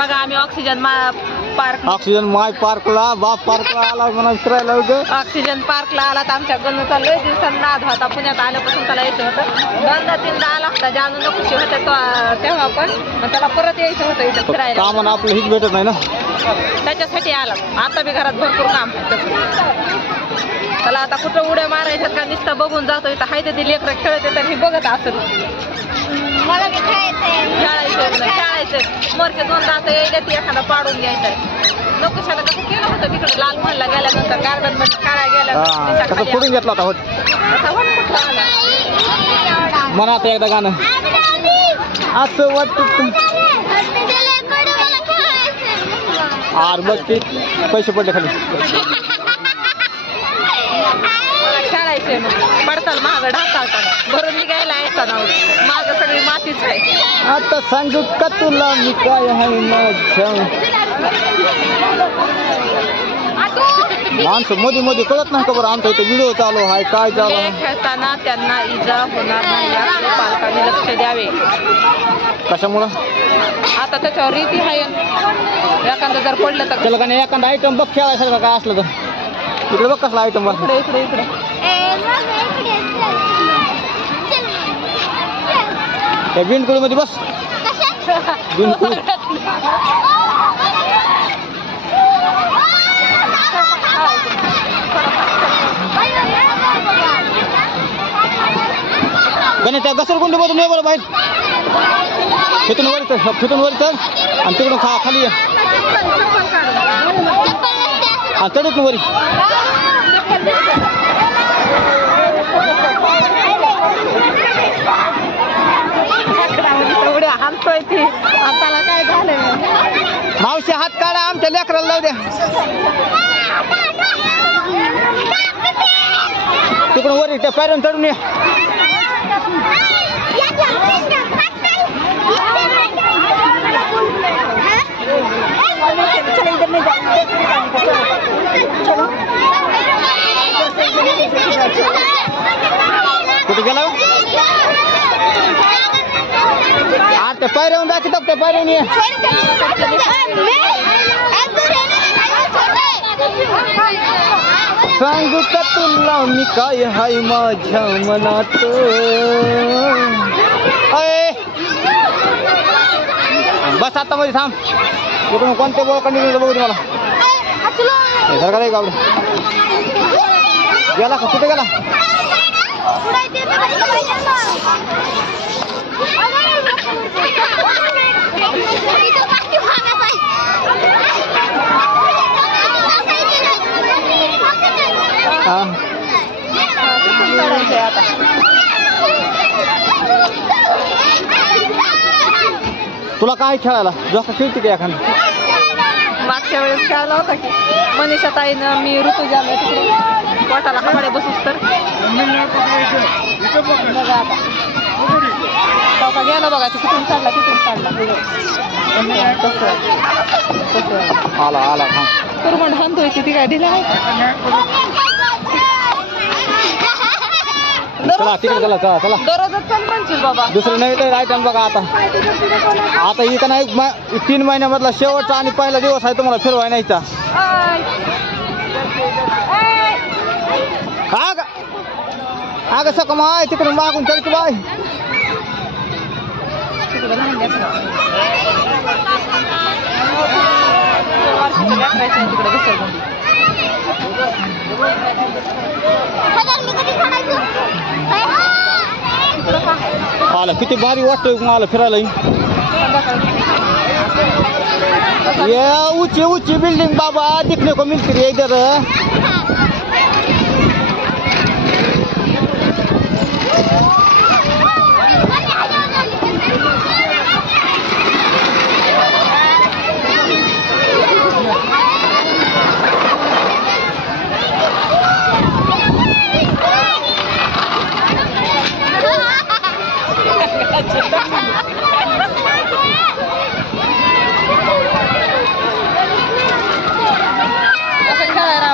बघा आम्ही ऑक्सिजन माय पार्कला बाप पार्कला आला म्हणून फिरायला होतं. ऑक्सिजन पार्कला आला तर आमच्या गणूचा लय दिवसांना नाद होता. पुण्यात आल्यापासून त्याला यायचं होतं. दोनदा तीनदा आला होता जानू नकोशी होते तेव्हा पण त्याला परत यायचं होतं इथं फिरायला. कामं आपलं हीच भेटत नाही ना त्याच्यासाठी आला. आता बी घरात भरपूर काम त्याला आता कुठं उड्या मारायच्यात का नुसतं बघून जातो. इथं हाय ते लेकरं खेळत येतात हे बघत असत. मला खेळायचं मोरचे 2 दात यायला ती एखादा पाडून घ्यायचंय. नकोशाला कसं केलं होतं तिकडे लाल महलला गेल्यानंतर गार्डन मध्ये काळा गेल्या फोडून घेतला होता. म्हणा आता एकदा गाणं असं वाटत आर बघ ते पैसे पडले खाली. खेळायचंय मग पडताल महाग ढासळताना भरून निघायला यायचा ना माग सगळी मातीच आहे. आता सांगू का तुला मी काय आहे माणसं मध्ये मध्ये कळत नाही का बरं आमचा इथे व्हिडिओ चालू आहे काय चालू आहे. खेळताना त्यांना इजा होणार नाही याकडे पालकांनी लक्ष द्यावे. कशामुळं आता त्याच्यावर रीती आहे. एखादं जर पडलं तर त्याला का नाही एखादा आयटम बघ खेळायसारखं काय असलं तर इकडे बघ कसला आयटम बघ. इकडे इकडे इकडे त्या बिनकुळी मध्ये बस. बिनकुळी गणेश त्या घसरगुंडी मधून ये बरं बाहेर. तिथून वर चल आणि तिकडून खाली या चढत वरी. हातोय ती हाताला काय झालं. मावशी हात काढा आमच्या लेकराला लावू द्या. तिकडून वरी त्या पायऱ्यावर चढून या. कुठे गेला आता पायऱ्यावर जा की त्या पायऱ्यावर ये. सांगू का तुला मी काय हाय माझ्या मनात. बस आता मध्ये थांब. कुठून कोणते बोल कंटिन्यू बघू मला सरकार आहे गावडे गेला का कुठे गेला. तुला काय खेळायला जास्त खेळते का एखादं. मागच्या वेळेस खेळायला होता की मनीषा ताईनं मी ऋतुजाला तिकडे पोटाला कपडे बसूस तर बघा आता गेला बघा तिथून काढला आला आला तर मग हानतोय ती काय दिला चला तिकडे चला चला चला दररोजच चल म्हणशील बाबा. दुसरं नाही तर आयटम बघा आता ही का नाही 3 महिन्यामधला शेवटचा आणि पहिला दिवस आहे तुम्हाला फिरवाय नाहीचा. अगं सका माय तिकडून मागून चलती बाय. आला किती भारी वाटतंय मला फिरायला. ये ऊंची ऊंची बिल्डिंग बाबा दिखने को मिलती है इधर.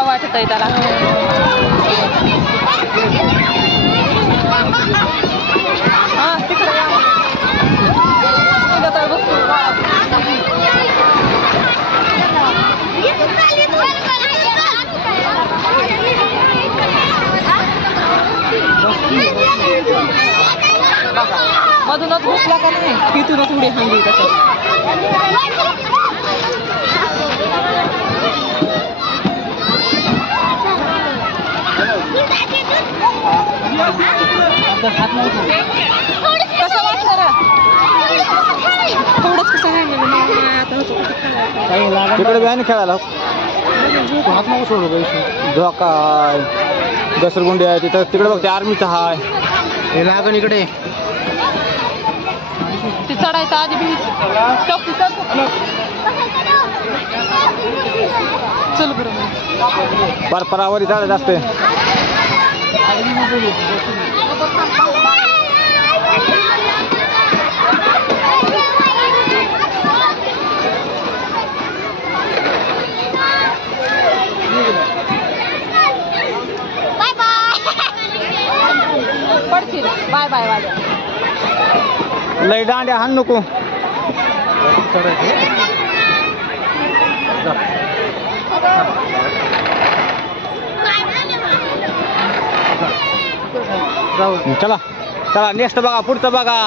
वाटतंय त्याला. हा तिकडे घुसला का नाही तिथूनच उडी हांगली तसं. कसं वाटलं रे? थोडंच कसं आहे आता तिकडे बी आहे ना खेळायला हात नको सोडू धोका आहे घसरगुंडी आहे तिथं तिकडे बघते आर्मीचा हाय हे लागण इकडे ते चढायचं आधी बी चल बरं परपरावर चढायचं असते पडशील बाय बाय वाजा लय दांड्या हाण नको चला चला नेक्स्ट बघा पुढचं बघा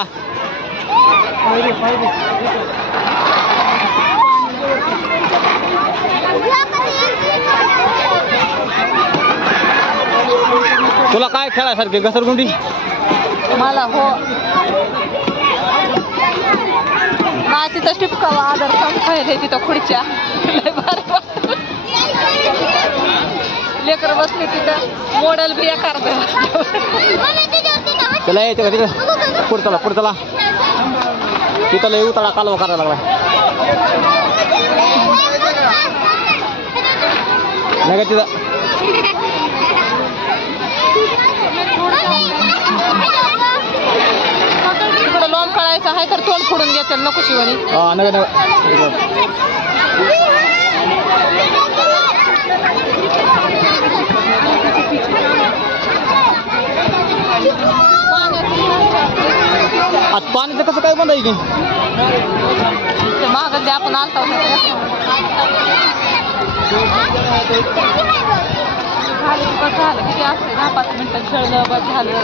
तुला काय खेळायसारखे घसरगुंडी मला हो मा तिथं टिपकावा आदर संपायले तिथं खुर्च्या लय भारी वाटतं. लेकर बसले तिथं मॉडेल बी एकार चला यायचं का तिकडे पुढचा तिथं लय उताळा कालवा करायला लागला नाही का तिथं तिकडं लोम कळायचं आहे तर तोंड फोडून घेते नको शिवानी हा नका आज पाण्याचं कसं काय बंद आहे की महाग ते आपण आलता झालं किती असते 10-5 मिनिटं खेळलं बस झालं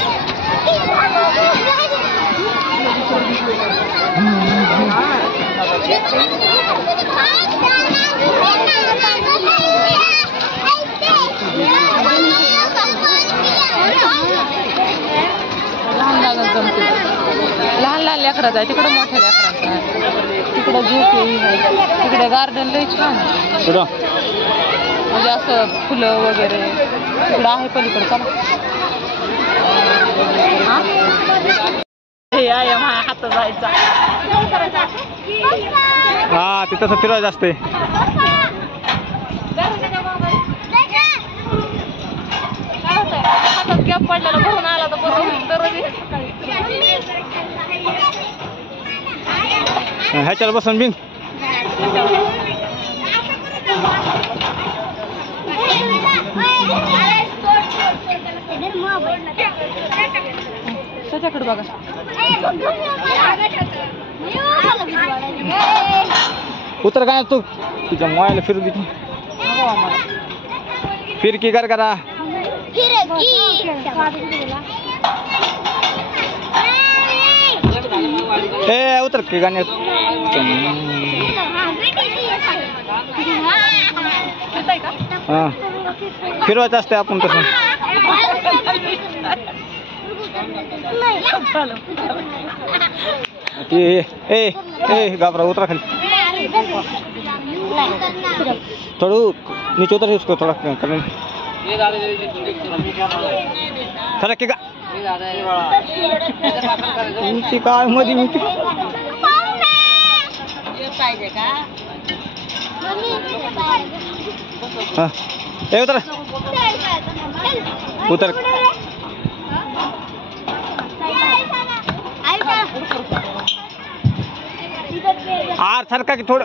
लहान लहान लेकराचं आहे तिकडं मोठ्या लेकरांचं आहे तिकडं झोप आहे तिकडे गार्डन लय छान म्हणजे असं फुलं वगैरे तिकडं आहे पलीकडे चला हे आहे माझ्या हात जायचा हा ते तसं फिरायचं असते हातात कॅप पडलेला भरून आला तर बरोबर दररोज ह्याच्यावर बसून बिन त्याच्याकडे बघा उतर काय तू तुझ्या मोबाईल फिरू दे फिरकी कर करा ए उतर की गाण्यात हा फिरवायचं असते आपण तसं ए ए घाबरा उतरा खाली थोडं नीचे उतर उसको थोड़ा करने सरक के का तुमची काय मध्ये मिठी हा ए उतर उतर आर सरका की थोडं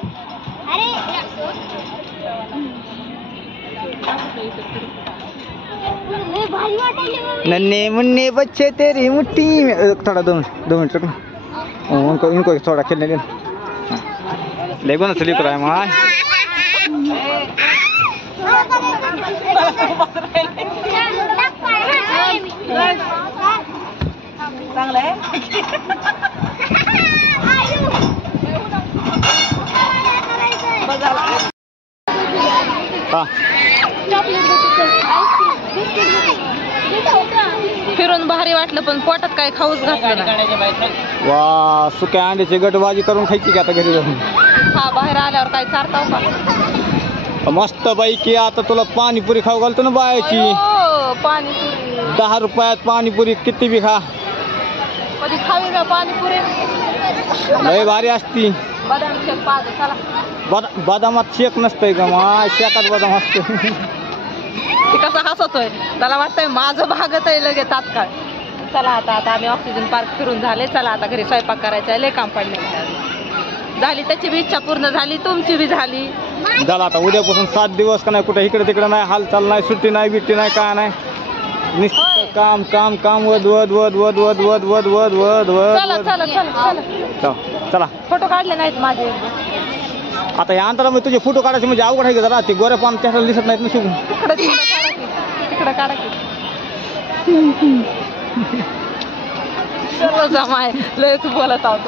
नन्हे मुन्ने बच्चे तेरी मुट्ठी में थोड़ा 2 मिनट रुको इनको थोड़ा खेलने दे लेगो ना चली तो रहा है माँ चांगलं आहे हा फिरून भारी वाटलं पण पोटात काय खाऊच घातलं नाही. वा सुक्या अंड्याची गटबाजी करून खायची की आता घरी जाऊन. हा बाहेर आल्यावर काय चारताव का? मस्त पैकी आता तुला पाणीपुरी खाऊ घालतो ना बायाची. अयो, पाणीपुरी 10 रुपयात पाणीपुरी किती बी खा. कधी खावी का पाणीपुरी? लय भारी असती. बदाम शेक पाहतो चला. बदामात शेक नसतंय का मा शेकात बदाम असतं. ती कसं हसतोय त्याला वाटतंय माझं भागत आहे लगेच तात्काळ. चला आता आम्ही ऑक्सिजन पार्क फिरून झाले. चला आता घरी स्वयंपाक करायचा आहे. लय काम पडले झाली. त्याची बी इच्छा पूर्ण झाली. तुमची बी झाली. झालं आता उद्यापासून 7 दिवस का नाही कुठे इकडे तिकडे नाही हालचाल नाही सुट्टी नाही बिट्टी नाही काय नाही नुसतं काम काम काम वद वद वद वद वद वद वद वद वद वद चला चला चला चला. चला फोटो काढले नाहीत माझे. आता या अंतरामध्ये तुझे फोटो काढायचे म्हणजे अवघड आहे का जरा ते गोऱ्या पान त्याला दिसत नाहीत ना शिकून. तिकडं काढा की सर्व जमाय लयच बोलत आहोत.